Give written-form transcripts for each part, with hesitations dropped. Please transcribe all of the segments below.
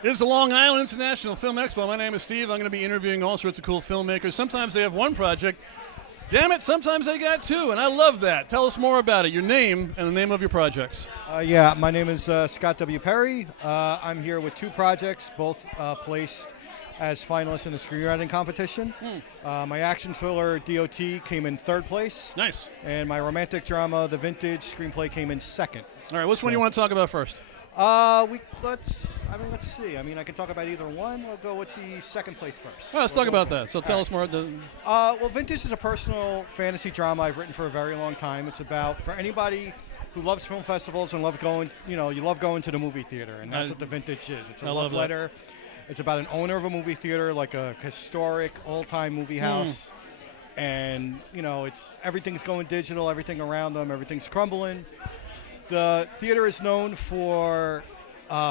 It is the Long Island International Film Expo. My name is Steve. I'm going to be interviewing all sorts of cool filmmakers. Sometimes they have one project. Damn it, sometimes they got two, and I love that. Tell us more about it, your name and the name of your projects. Yeah, my name is Scott W. Perry. I'm here with two projects, both placed as finalists in the screenwriting competition. My action thriller, DOT, came in third place. Nice. And my romantic drama, The Vintage, screenplay came in second. All right, which one do you want to talk about first? Let's see. I can talk about either one. We'll go with the second place first. Well, let's talk about that. So tell us more. Well, Vintage is a personal fantasy drama I've written for a very long time. It's about, for anybody who loves film festivals and love going, you love going to the movie theater, and that's what The Vintage is. It's a love letter. It's about an owner of a movie theater, like a historic, old-time movie house. And, it's everything's going digital, everything around them, everything's crumbling. The theater is known for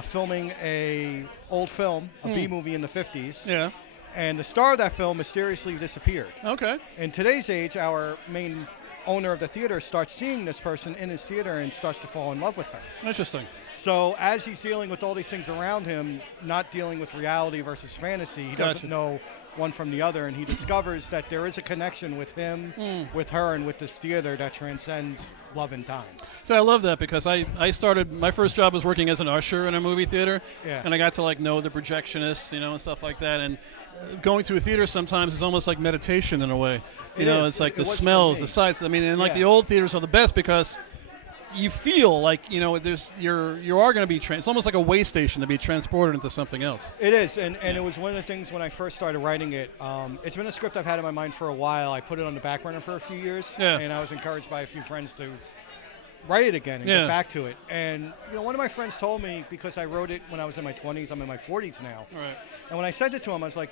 filming a old film, a B-movie in the 50s. Yeah. And the star of that film mysteriously disappeared. Okay. In today's age, our main owner of the theater starts seeing this person in his theater and starts to fall in love with her. Interesting. So as he's dealing with all these things around him, not dealing with reality versus fantasy, he doesn't know one from the other, and he discovers that there is a connection with him, with her, and with this theater that transcends love and time. So I love that because I started, my first job was working as an usher in a movie theater, and I got to know the projectionists, and stuff like that, and going to a theater sometimes is almost like meditation in a way. It's like the smells, the sights. The old theaters are the best because you feel like you are going to be it's almost like a way station to be transported into something else. It is, and it was one of the things when I first started writing it. It's been a script I've had in my mind for a while. I put it on the back burner for a few years, and I was encouraged by a few friends to write it again and get back to it. And one of my friends told me, because I wrote it when I was in my 20s, I'm in my 40s now. Right. And when I sent it to him, I was like,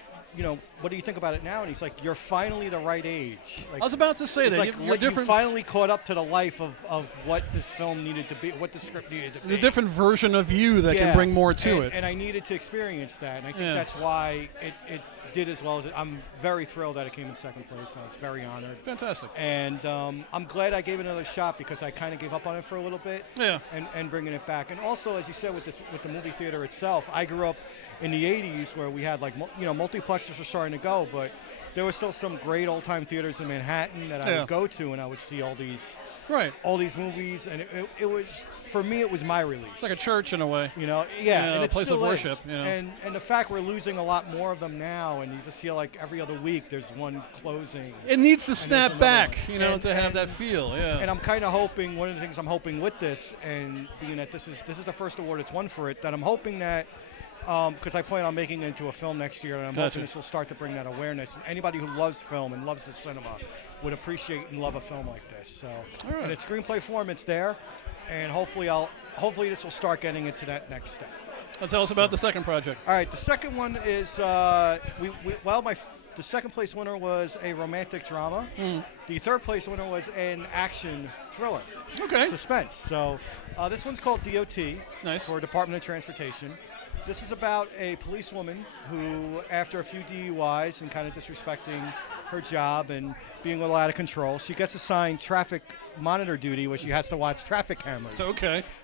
what do you think about it now? And he's like, you're finally the right age. I was about to say that. You're different. You finally caught up to the life of what this film needed to be, what the script needed to be. The different version of you that can bring more to it. And I needed to experience that. And I think that's why it did as well as it. I'm very thrilled that it came in second place. And I was very honored. Fantastic. And I'm glad I gave it another shot because I kind of gave up on it for a little bit. Yeah. And bringing it back. And also, as you said, with the movie theater itself, I grew up in the 80s where we had multiplexes were starting to go, but there were still some great old-time theaters in Manhattan that I would go to, and I would see all these movies, and it was, for me, it was my release. It's like a church in a way. And a place of worship. And the fact we're losing a lot more of them now, and you just feel like every other week there's one closing. It needs to snap back, to have that feel. Yeah. And I'm kind of hoping, one of the things I'm hoping with this, and being that this is the first award it's won for it, that I'm hoping that because I plan on making it into a film next year, and I'm hoping this will start to bring that awareness. And anybody who loves film and loves the cinema would appreciate and love a film like this. So, in its screenplay form, it's there, and hopefully this will start getting into that next step. Tell us about the second project. All right, the second one is the second place winner was a romantic drama. The third place winner was an action thriller. Okay. Suspense. So this one's called DOT. Nice. For Department of Transportation. This is about a policewoman who, after a few DUIs and kind of disrespecting her job and being a little out of control, she gets assigned traffic monitor duty where she has to watch traffic cameras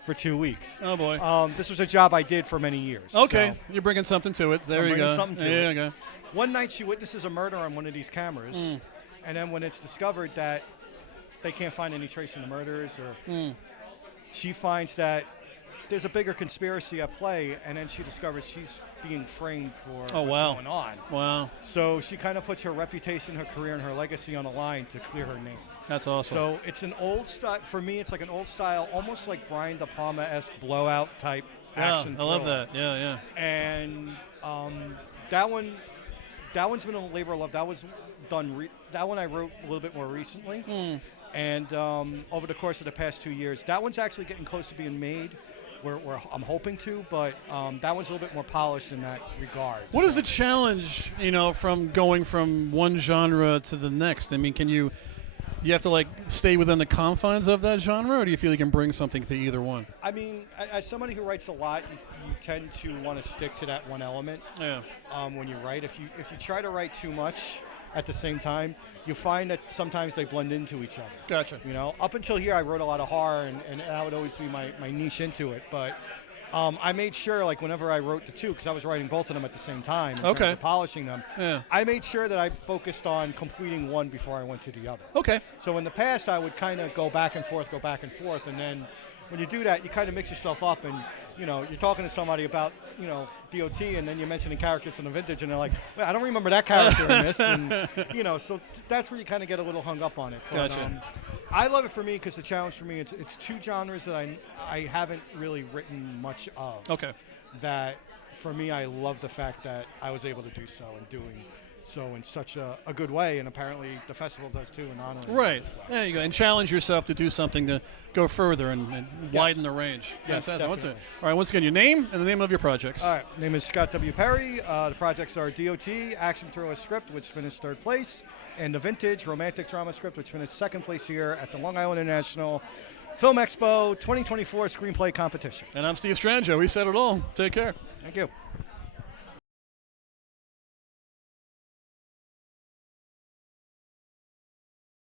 for 2 weeks. Oh, boy. This was a job I did for many years. Okay. So you're bringing something to it. There you go. There you go. One night she witnesses a murder on one of these cameras, and then when it's discovered that they can't find any trace of the murders, she finds that there's a bigger conspiracy at play, and then she discovers she's being framed for what's going on. Wow. So she kind of puts her reputation, her career, and her legacy on the line to clear her name. That's awesome. So it's an old style. For me, it's like an old style, almost like Brian De Palma-esque blowout type action thriller. I love that. Yeah. And that one's been a labor of love. That was done. That one I wrote a little bit more recently. And over the course of the past 2 years, that one's actually getting close to being made. Where I'm hoping to, but that one's a little bit more polished in that regard. What is the challenge, from going from one genre to the next? I mean, you have to stay within the confines of that genre, or do you feel you can bring something to either one? I mean, as somebody who writes a lot, you tend to want to stick to that one element. Yeah. When you write, if you try to write too much at the same time, you find that sometimes they blend into each other. Gotcha. Up until here, I wrote a lot of horror, and that would always be my niche into it. But I made sure, like, whenever I wrote the two, because I was writing both of them at the same time in Okay. terms of polishing them, Yeah. I made sure that I focused on completing one before I went to the other. Okay. So in the past, I would kind of go back and forth, and then when you do that, you kind of mix yourself up, and you're talking to somebody about DOT, and then you're mentioning characters in the vintage, and they're like, well, I don't remember that character in this, and so that's where you kind of get a little hung up on it. But, Gotcha. I love it for me because the challenge for me, it's two genres that I haven't really written much of. Okay. That for me, I love the fact that I was able to do so and doing so in such a good way, and apparently the festival does too in honoring it Right. this way. There you go. And challenge yourself to do something to go further and widen the range. Yes, Fantastic. definitely. All right, once again, your name and the name of your projects. All right, name is Scott W. Perry. The projects are DOT, Action Thriller Script, which finished 3rd place, and the Vintage Romantic Drama Script, which finished 2nd place here at the Long Island International Film Expo 2024 Screenplay Competition. And I'm Steve Strangio. We said it all. Take care. Thank you.